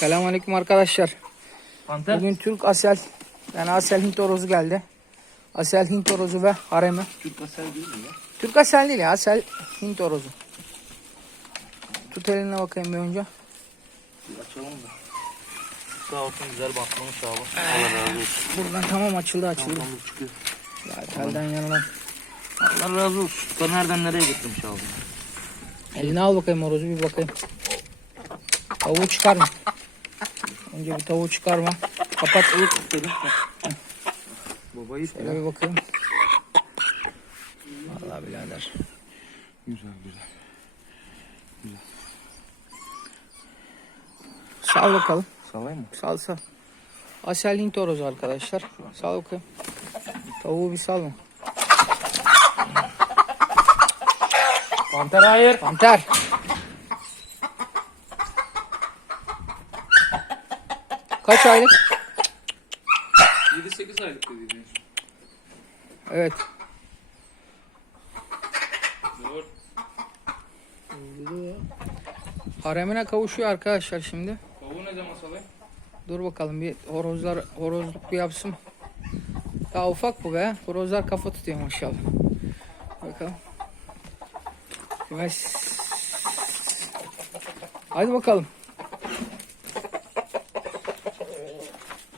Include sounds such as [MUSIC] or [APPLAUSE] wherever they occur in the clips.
Selamünaleyküm arkadaşlar. Panter. Bugün Türk Asel yani Asel Hint horozu geldi. Asel Hint horozu ve haremi. Türk asel değil mi ya? Türk Asel değil ya Asel Hint horozu. Tut eline bakayım bir önce. Bir açalım da. Sağ olsun güzel bantlamış abi. Allah razı olsun. Buradan tamam açıldı açıldı. Tamam çıkıyor. Ya telden yanına. Allah razı olsun. Sütler nereden nereye getirmiş abi. Eline al bakayım horozu bir bakayım. Tavuğu çıkarma. Önce bir tavuğu çıkarma. Kapat. Dedim. Babayı Şöyle bir bakayım. Vallahi birader. Güzel güzel. Sal bakalım. Salayım mı? Sal sal. Asel Hint horozu arkadaşlar. Sal bakayım. Tavuğu bir salma. Panter hayır. Panter. Kaç aylık? 7-8 aylık dedi. Evet. 4. Haremine kavuşuyor arkadaşlar şimdi. Tavuğu ne zaman salayım? Dur bakalım bir horozlar horozluk bir yapsın. Daha ufak bu be. Horozlar kafa tutuyor maşallah. Bakalım. Kümes. Hadi bakalım.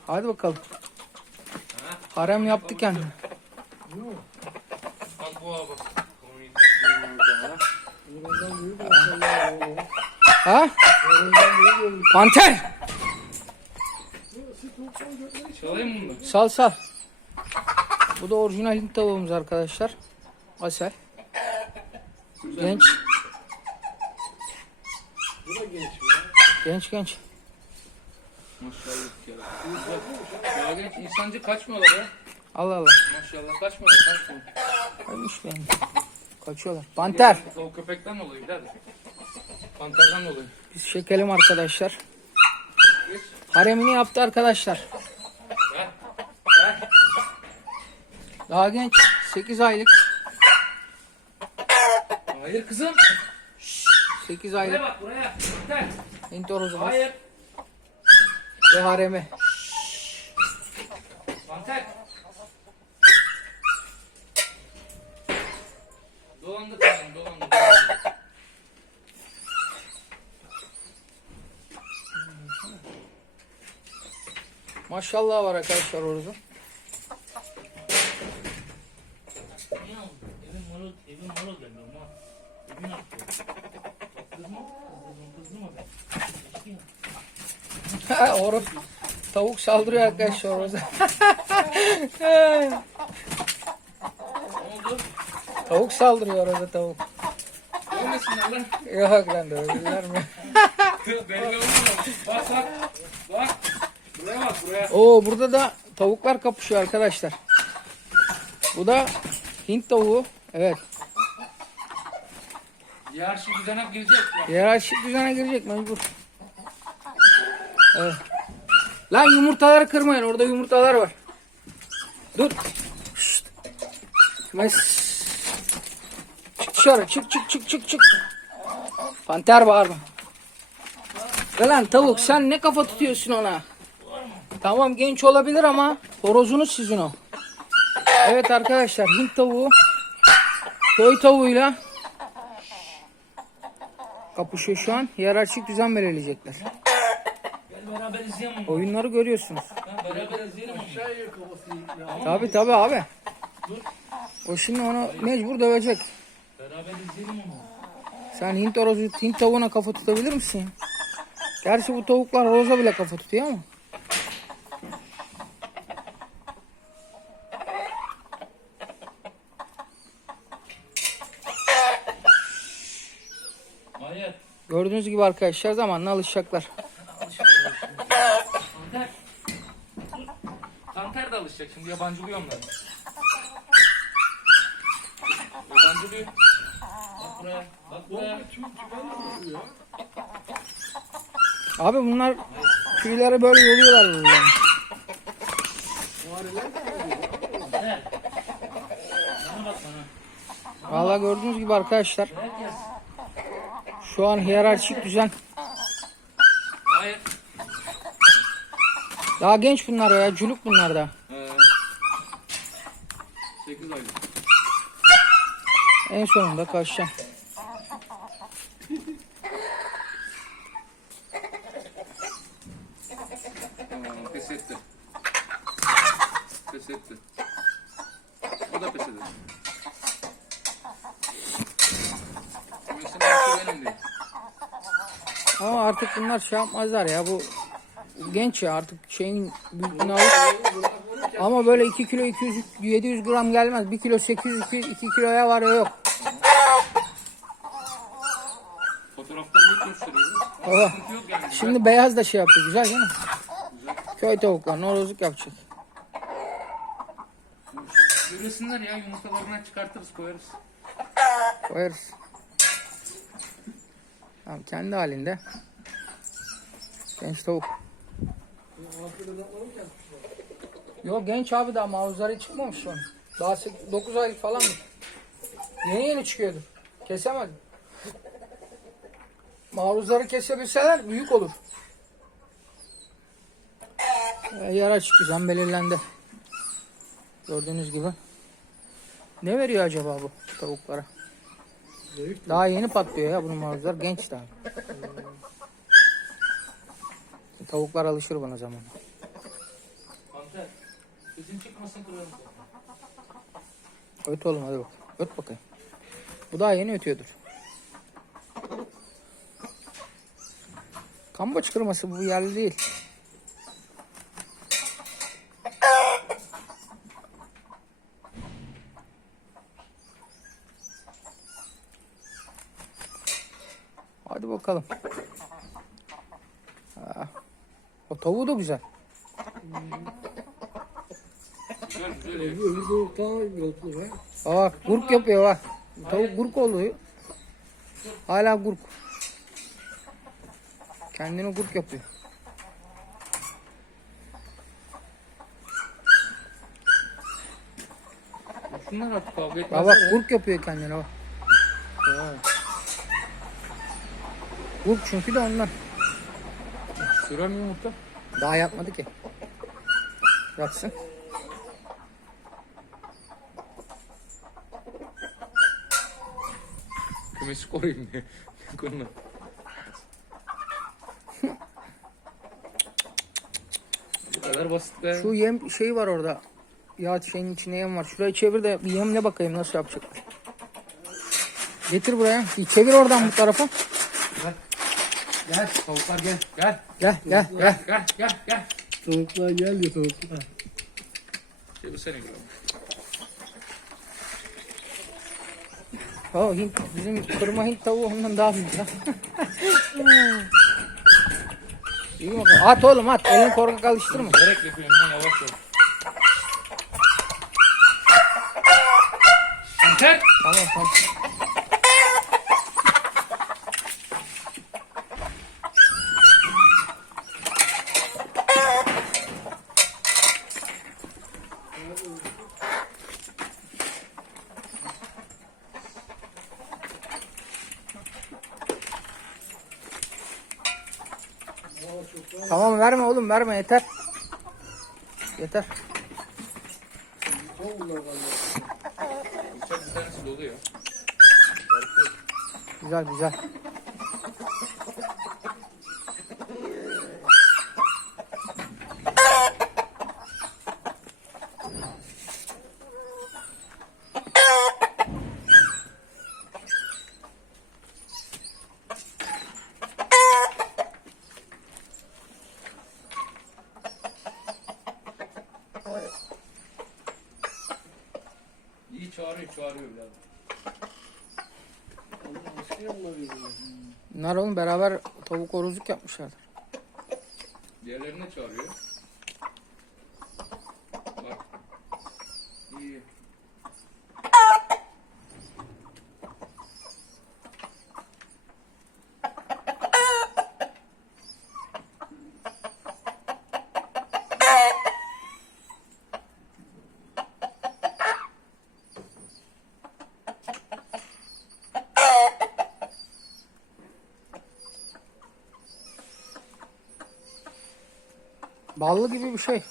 Hadi bakalım. Harem yaptı kendini. Bu. Ha? Panter. Salayım mı? Sal sal. Bu da orijinal Hint tavuğumuz arkadaşlar. Asel. Genç. Genç genç. Maşallah ya. Ya genç insancı kaçmıyorlar ya. Allah Allah. Maşallah kaçmıyorlar kaçmıyorlar. Ölmüş benim. Kaçıyorlar. Panter. O köpekten dolayı birader. Panterden dolayı. Biz çekelim arkadaşlar. Haremini yaptı arkadaşlar. Daha genç. 8 aylık. Hayır kızım. 8 Buraya aylık bak buraya. Panter. Hint horozumuz Hayır. Ve haremi. Panter. Dolandı kızım dolandı. Maşallah var arkadaşlar horozun. Horoz. Tavuk saldırıyor arkadaşlar oldu? tavuk saldırıyor horoza tavuk. Ölmesinler lan. Yok lan dövdüler mi? Belli olmuyor. Bak bak. Bak. Buraya bak buraya. Oo burada da tavuklar kapışıyor arkadaşlar. Bu da Hint tavuğu. Evet. Yarışı düzene girecek ya. Yerarşik düzene girecek mecbur. Evet. Lan yumurtaları kırmayın. Orada yumurtalar var. Dur. Şşt. Çık dışarı. Çık çık çık çık çık. Panter bağırma. Lan tavuk sen ne kafa tutuyorsun ona? Tamam genç olabilir ama horozunuz sizin o. Evet arkadaşlar Hint tavuğu köy tavuğuyla kapışıyor şu an. Hiyerarşik düzen belirleyecekler. Beraber izleyelim. Oyunları görüyorsunuz. Ha, beraber izleyelim onu. Tabi tabi abi. O şimdi onu mecbur dövecek. Beraber izleyelim onu. Sen Hint horozu, Hint tavuğuna kafa tutabilir misin? Gerçi bu tavuklar horoza bile kafa tutuyor ama. Hayır. Gördüğünüz gibi arkadaşlar zamanla alışacaklar. Panter. Panter de alışacak şimdi yabancılıyor onları. Yabancılıyor. Bak buraya. Bak buraya. Abi bunlar tüyleri böyle yoluyorlar buradan. Panter. Bana bak bana. Vallahi gördüğünüz gibi arkadaşlar şu an hiyerarşik düzen Hayır. Daha genç bunlar ya. Culuk bunlar da. Ee, 8 aylık. En sonunda kaçacağım. Aa, pes etti. Pes etti. O da pes eder. Ama artık bunlar şey yapmazlar ya. Bu genç ya artık şeyin büyüklüğünü alır. Ama böyle 2 kilo 200 700 gram gelmez. 1 kilo 800 2, 2 kiloya var ya yok. Fotoğrafta büyük gösteriyoruz. Ama Baba. Şimdi beyaz da şey yapıyor. Güzel değil mi? Köy tavuklarına horozluk yapacak. Göresinler ya yumurtalarından çıkartırız koyarız. Koyarız. Tamam kendi halinde. Genç tavuk. Yok genç abi daha mavuzları çıkmamış şu an. Daha 9 aylık falan mı? Yeni yeni çıkıyordu. Kesemedim. Maruzları kesebilseler büyük olur. E, yer açık düzen belirlendi. Gördüğünüz gibi. Ne veriyor acaba bu tavuklara? Daha yeni patlıyor ya bunun maruzlar. Genç daha. Tavuklar alışır buna zamanla. Çıkmasın kırarım. Öt oğlum hadi bak. Öt bakayım. Bu daha yeni ötüyordur. Kambaç kırması bu yerli değil. Hadi bakalım. Ha. Tavuğu da güzel. Bak gurk yapıyor bak. Tavuk gurk oldu. Hala gurk. Kendini gurk yapıyor. Şunlar artık kavga bak gurk yapıyor kendine bak. Gurk çünkü de ondan. Süren yumurta. Daha yapmadı ki. Yatsın. Kümesi koruyayım diye. Konuna. Bu kadar basit be. Şu yem şey var orada. Ya şeyin içine yem var. Şurayı çevir de bir yemle bakayım nasıl yapacak. Getir buraya. Çevir oradan bu tarafa. Gel tavuklar gel. Gel. Gel gel gel. Gel gel gel. Tavuklar geldi tavuklar. Şey bu senin gibi. O Hint, bizim kırma Hint tavuğu ondan daha büyük lan. [LAUGHS] İyi bakalım. At oğlum at. Elini korkak alıştırma. Gerek yapıyorum ya yavaş ol. Panter. Tamam tamam. Tamam verme oğlum verme yeter. Yeter. Ya. Güzel güzel. İyi çağırıyor biraz. Bunlar oğlum beraber tavuk horozluk yapmışlardı. Diğerlerine çağırıyor. Ballı gibi bir şey.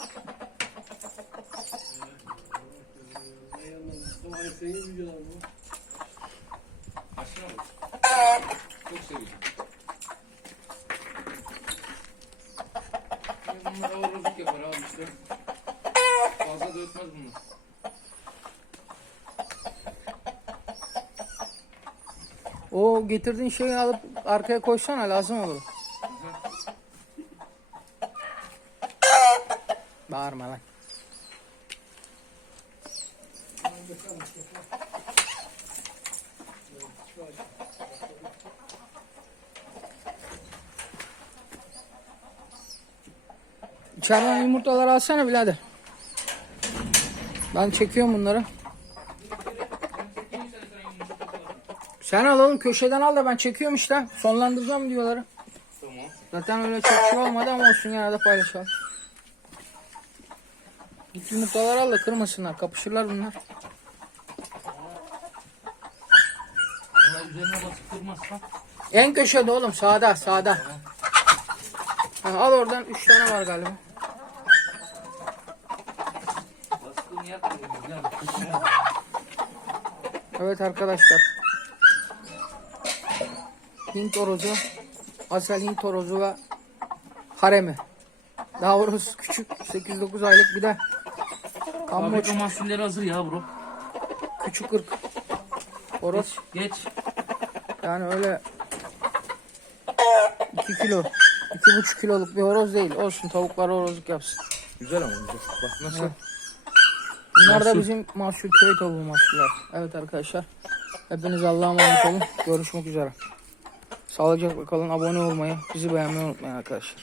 Çok seviyorum. O getirdiğin şeyi alıp arkaya koysana lazım olur. Bağırma lan. İçeriden yumurtaları alsana birader. Ben çekiyorum bunları. Sen alalım köşeden al da ben çekiyorum işte. Sonlandıracağım diyorları. Tamam. Zaten öyle çok şey olmadı ama olsun yine de paylaşalım. Git yumurtaları al da kırmasınlar. Kapışırlar bunlar. Bunlar üzerine basıp kırmazsan. En köşede oğlum sağda sağda. Ha, al oradan 3 tane var galiba. Bastığın yer. Evet arkadaşlar. Hint horozu, asal Hint horozu ve haremi. Daha horoz küçük 8-9 aylık bir de kamboç Fabrika mahsulleri hazır ya bro. küçük ırk horoz. Geç. Yani öyle 2 kilo, 2,5 kiloluk bir horoz değil. Olsun tavuklar horozluk yapsın. Güzel ama güzel. Bak nasıl? Evet. Bunlar da Mahsul. bizim mahsul köy tavuğu mahsuller. Evet arkadaşlar. Hepiniz Allah'a emanet olun. Görüşmek üzere. Sağlıcakla kalın. Abone olmayı, bizi beğenmeyi unutmayın arkadaşlar.